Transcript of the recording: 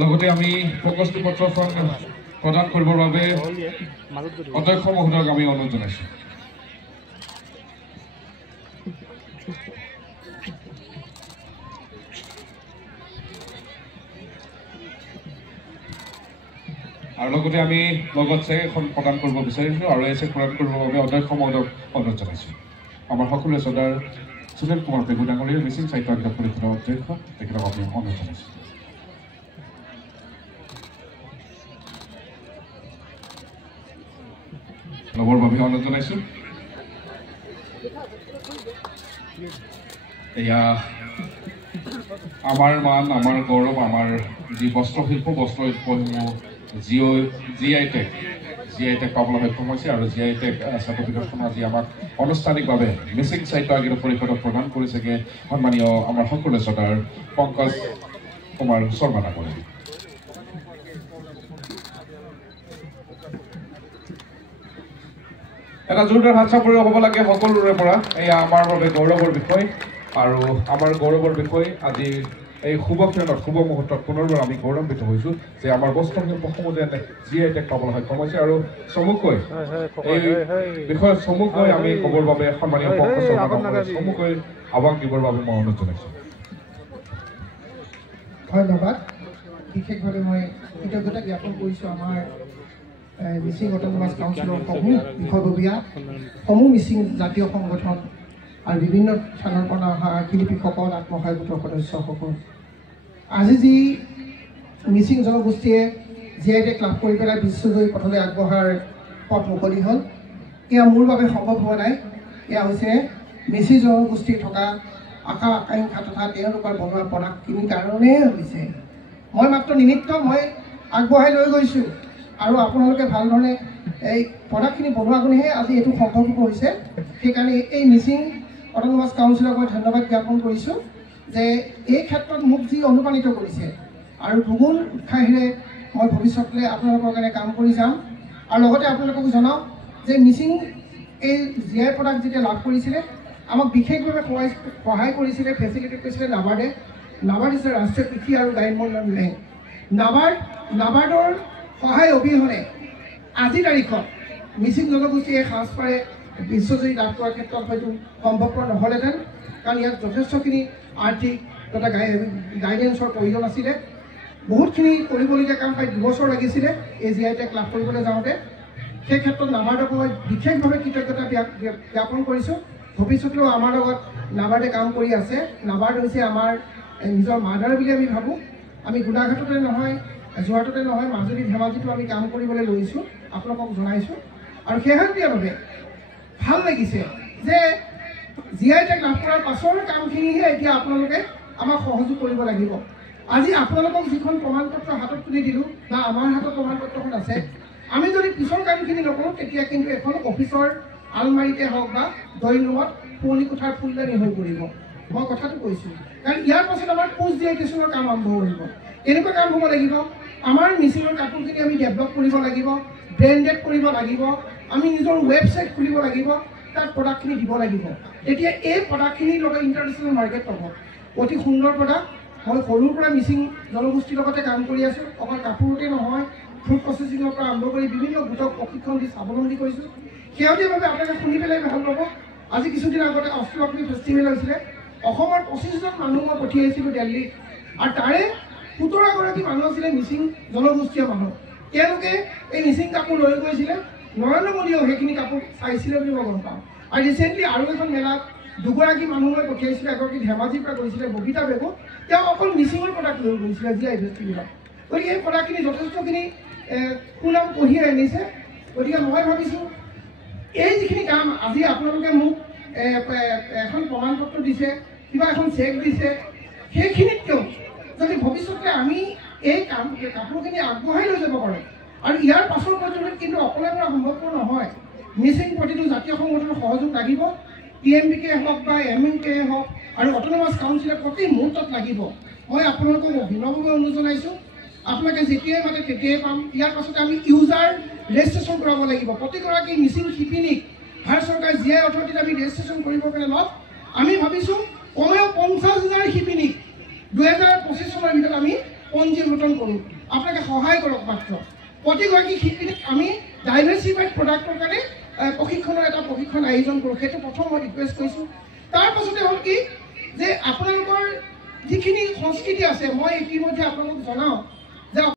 লগতে আমি প্ৰকল্প পত্ৰখন প্ৰদান কৰিবৰ বাবে অধ্যক্ষ মহোদয়ক আমি অনুৰোধ জনাইছোঁ। আৰু লগতে আমি লগত চেক এখন প্ৰদান কৰিব বিচাৰিছোঁ আৰু এই চেক প্ৰদান কৰিবৰ বাবে অধ্যক্ষ মহোদয়ক অনুৰোধ জনাইছোঁ। আমাৰ সকলোৱে শ্ৰদ্ধাৰ সুনীল কুমাৰ পেগু ডাঙৰীয়া মিচিং সাহিত্য আয়োগ পৰিষদৰ অধ্যক্ষ, তেখেতক আমি অনুৰোধ জনাইছোঁ। ল'বৰ বাবে অনুৰোধ জনাইছোঁ। এয়া আমাৰ মান, আমাৰ গৌৰৱ, আমাৰ যি বস্ত্ৰশিল্প বস্ত্ৰশিল্পসমূহ GI টেগ পাবলৈ সক্ষম হৈছে আৰু GI টেগ চাৰ্টিফিকেটখন আজি আমাক আনুষ্ঠানিকভাৱে মিচিং সাহিত্য আয়োগ পৰিষদক প্ৰদান কৰিছেগে সন্মানীয় আমাৰ সকলোৰে শ্ৰদ্ধাৰ পংকজ কুমাৰ শৰ্মা ডাঙৰীয়া। এটা জোৰদাৰ হাত চাপৰি হ'ব লাগে সকলোৰে পৰা। এয়া আমাৰ বাবে গৌৰৱৰ বিষয় আৰু আমাৰ গৌৰৱৰ বিষয় আজি এই শুভ ক্ষণত শুভ মুহূৰ্তত পুনৰবাৰ আমি গৌৰৱান্বিত হৈছোঁ যে আমাৰ বস্ত্ৰশিল্পসমূহ যেনে GI টেগ পাবলৈ সক্ষম হৈছে আৰু চমুকৈ এই বিষয়ত চমুকৈ আমি ক'বৰ বাবে সন্মানীয় পংকজ শৰ্মা ডাঙৰীয়াক চমুকৈ আহ্বান দিবৰ বাবে মই অনুৰোধ জনাইছোঁ। ধন্যবাদ। বিশেষভাৱে মই কৃতজ্ঞতা জ্ঞাপন কৰিছোঁ আমাৰ মিচিং অট'নমাছ কাউন্সিলৰ বিষয়ববীয়া সমূহ মিচিং জাতীয় সংগঠন আৰু বিভিন্ন স্থানৰ পৰা অহা শিল্পীসকল, আত্মসহায়ক গোটৰ সদস্যসকল। আজি যি মিচিং জনগোষ্ঠীয়ে GI টেগ লাভ কৰি পেলাই বিশ্বজয়ী পথলৈ আগবঢ়াৰ পথ মুকলি হ'ল, এয়া মোৰ বাবে সম্ভৱ হোৱা নাই। এয়া হৈছে মিচিং জনগোষ্ঠীৰ থকা আশা আকাংক্ষা তথা তেওঁলোকৰ বনোৱা প্ৰডাক্টখিনিৰ কাৰণেই হৈছে। মই মাত্ৰ নিমিত্ত, মই আগবঢ়াই লৈ গৈছোঁ আৰু আপোনালোকে ভাল ধৰণে এই প্ৰডাক্টখিনি বনোৱা গুণেহে আজি এইটো সম্ভৱ হৈছে। সেইকাৰণে এই মিচিং অট'নমাছ কাউন্সিলক মই ধন্যবাদ জ্ঞাপন কৰিছোঁ যে এই ক্ষেত্ৰত মোক যি অনুপ্ৰাণিত কৰিছে আৰু দুগুণ উৎসাহেৰে মই ভৱিষ্যতলৈ আপোনালোকৰ কাৰণে কাম কৰি যাম। আৰু লগতে আপোনালোকক জনাওঁ যে মিচিং এই GI প্ৰডাক্ট যেতিয়া লাভ কৰিছিলে আমাক বিশেষভাৱে সহায় কৰিছিলে, ফেচিলিটেট কৰিছিলে নাবাৰ্ডে। নাবাৰ্ড হৈছে ৰাষ্ট্ৰীয় কৃষি আৰু গ্ৰাম্য উন্নয়ন বেংক। নাবাৰ্ডৰ সহায় অবিহনে আজিৰ তাৰিখত মিচিং জনগোষ্ঠীয়ে সাজপাৰে বিশ্বজুৰি লাভ কৰাৰ ক্ষেত্ৰত হয়তো সম্ভৱপৰ নহ'লহেঁতেন, কাৰণ ইয়াত যথেষ্টখিনি আৰ্থিক তথা গাইডেন্সৰ প্ৰয়োজন আছিলে। বহুতখিনি কৰিবলগীয়া কাম প্ৰায় 2 বছৰ লাগিছিলে এই GI টেগ লাভ কৰিবলৈ যাওঁতে। সেই ক্ষেত্ৰত নাবাৰ্ডক মই বিশেষভাৱে কৃতজ্ঞতা জ্ঞাপন কৰিছোঁ। ভৱিষ্যতেও আমাৰ লগত নাবাৰ্ডে কাম কৰি আছে। নাবাৰ্ড হৈছে আমাৰ নিজৰ মাদাৰ বুলি আমি ভাবোঁ। আমি গোলাঘাটতে নহয়, যোৰহাটতে নহয়, মাজুলী ধেমাজিতো আমি কাম কৰিবলৈ লৈছোঁ, আপোনালোকক জনাইছোঁ। আৰু শেহতীয়াভাৱে ভাল লাগিছে যে GI টেগ লাভ কৰাৰ পাছৰ কামখিনিহে এতিয়া আপোনালোকে আমাক সহযোগ কৰিব লাগিব। আজি আপোনালোকক যিখন প্ৰমাণপত্ৰ হাতত তুলি দিলোঁ বা আমাৰ হাতত প্ৰমাণপত্ৰখন আছে, আমি যদি পিছৰ কামখিনি নকৰোঁ তেতিয়া কিন্তু এখন অফিচৰ আলমাৰীতে হওক বা ড্ৰয়িং ৰুমত পুৰণি কোঠাৰ ফুলদানি হৈ পৰিব। মই কথাটো কৈছোঁ, কাৰণ ইয়াৰ পাছত আমাৰ পোষ্ট ডিআইটেশ্যনৰ কাম আৰম্ভ কৰিব। এনেকুৱা কাম হ'ব লাগিব, আমাৰ মিচিঙৰ কাপোৰখিনি আমি ডেভেলপ কৰিব লাগিব, ব্ৰেণ্ডেড কৰিব লাগিব, আমি নিজৰ ৱেবছাইট খুলিব লাগিব, তাত প্ৰডাক্টখিনি দিব লাগিব। তেতিয়া এই প্ৰডাক্টখিনিৰ লগত ইণ্টাৰনেশ্যনেল মাৰ্কেট পাব। অতি সুন্দৰ প্ৰডাক্ট। মই সৰুৰ পৰা মিচিং জনগোষ্ঠীৰ লগতে কাম কৰি আছোঁ। অকল কাপোৰতে নহয়, ফুড প্ৰচেছিঙৰ পৰা আৰম্ভ কৰি বিভিন্ন গোটক প্ৰশিক্ষণ দি স্বাৱলম্বী কৰিছোঁ। শেহতীয়াভাৱে আপোনালোকে শুনি পেলাই ভাল পাব, আজি কিছুদিন আগতে অষ্ট্ৰেলিয়া ফেষ্টিভেল হৈছিলে। অসমৰ 25জন মানুহ মই পঠিয়াইছিলোঁ দিল্লীত, আৰু তাৰে 17গৰাকী মানুহ আছিলে মিচিং জনগোষ্ঠীয় মানুহ। তেওঁলোকে এই মিচিং কাপোৰ লৈ গৈছিলে। নৰেন্দ্ৰ মোদীয়েও সেইখিনি কাপোৰ চাইছিলে বুলি মই গম পাওঁ। আৰু ৰিচেণ্টলি আৰু এখন মেলাত 2গৰাকী মানুহ মই পঠিয়াইছিলোঁ। এগৰাকী ধেমাজিৰ পৰা গৈছিলে, ববিতা বেগু। তেওঁ অকল মিচিঙৰ প্ৰডাক্ট লৈ গৈছিলে GI ফেষ্টিভেলত। গতিকে এই প্ৰডাক্টখিনি যথেষ্টখিনি সুনাম কঢ়িয়াই আনিছে। গতিকে মই ভাবিছোঁ এই যিখিনি কাম আজি আপোনালোকে মোক এখন প্ৰমাণপত্ৰ দিছে, কিবা এখন চেক দিছে, সেইখিনিতকৈও যদি ভৱিষ্যতে আমি এই কাপোৰখিনি আগবঢ়াই লৈ যাব পাৰোঁ। আৰু ইয়াৰ পাছৰ পৰ্যন্ত কিন্তু অকলে কৰা সম্ভৱপৰ নহয়। মিচিং প্ৰতিটো জাতীয় সংগঠনৰ সহযোগ লাগিব। TMBK হওক বা MNK হওক আৰু অট'নমাছ কাউন্সিলে প্ৰতি মুহূৰ্তত লাগিব। মই আপোনালোকক বিনম্ৰভাৱে অনুৰোধ জনাইছোঁ, আপোনালোকে যেতিয়াই মাতে তেতিয়াই পাম। ইয়াৰ পাছতে আমি ইউজাৰ ৰেজিষ্ট্ৰেশ্যন কৰাব লাগিব প্ৰতিগৰাকী মিচিং শিপিনীক ভাৰত চৰকাৰে জিআই অথৰিটিত আমি ৰেজিষ্ট্ৰেশ্যন কৰিবৰ কাৰণে লওঁ আমি ভাবিছোঁ কমেও 50,000 শিপিনীক 2025 চনৰ ভিতৰত আমি পঞ্জীভূতন কৰোঁ আপোনালোকে সহায় কৰক মাত্ৰ প্ৰতিগৰাকী শিপিনীক আমি ডাইভাৰ্চিফাইড প্ৰডাক্টৰ কাৰণে প্ৰশিক্ষণৰ এটা প্ৰশিক্ষণ আয়োজন কৰোঁ সেইটো প্ৰথম মই ৰিকুৱেষ্ট কৰিছোঁ তাৰ পাছতে হ'ল কি যে আপোনালোকৰ যিখিনি সংস্কৃতি আছে মই ইতিমধ্যে আপোনালোকক জনাওঁ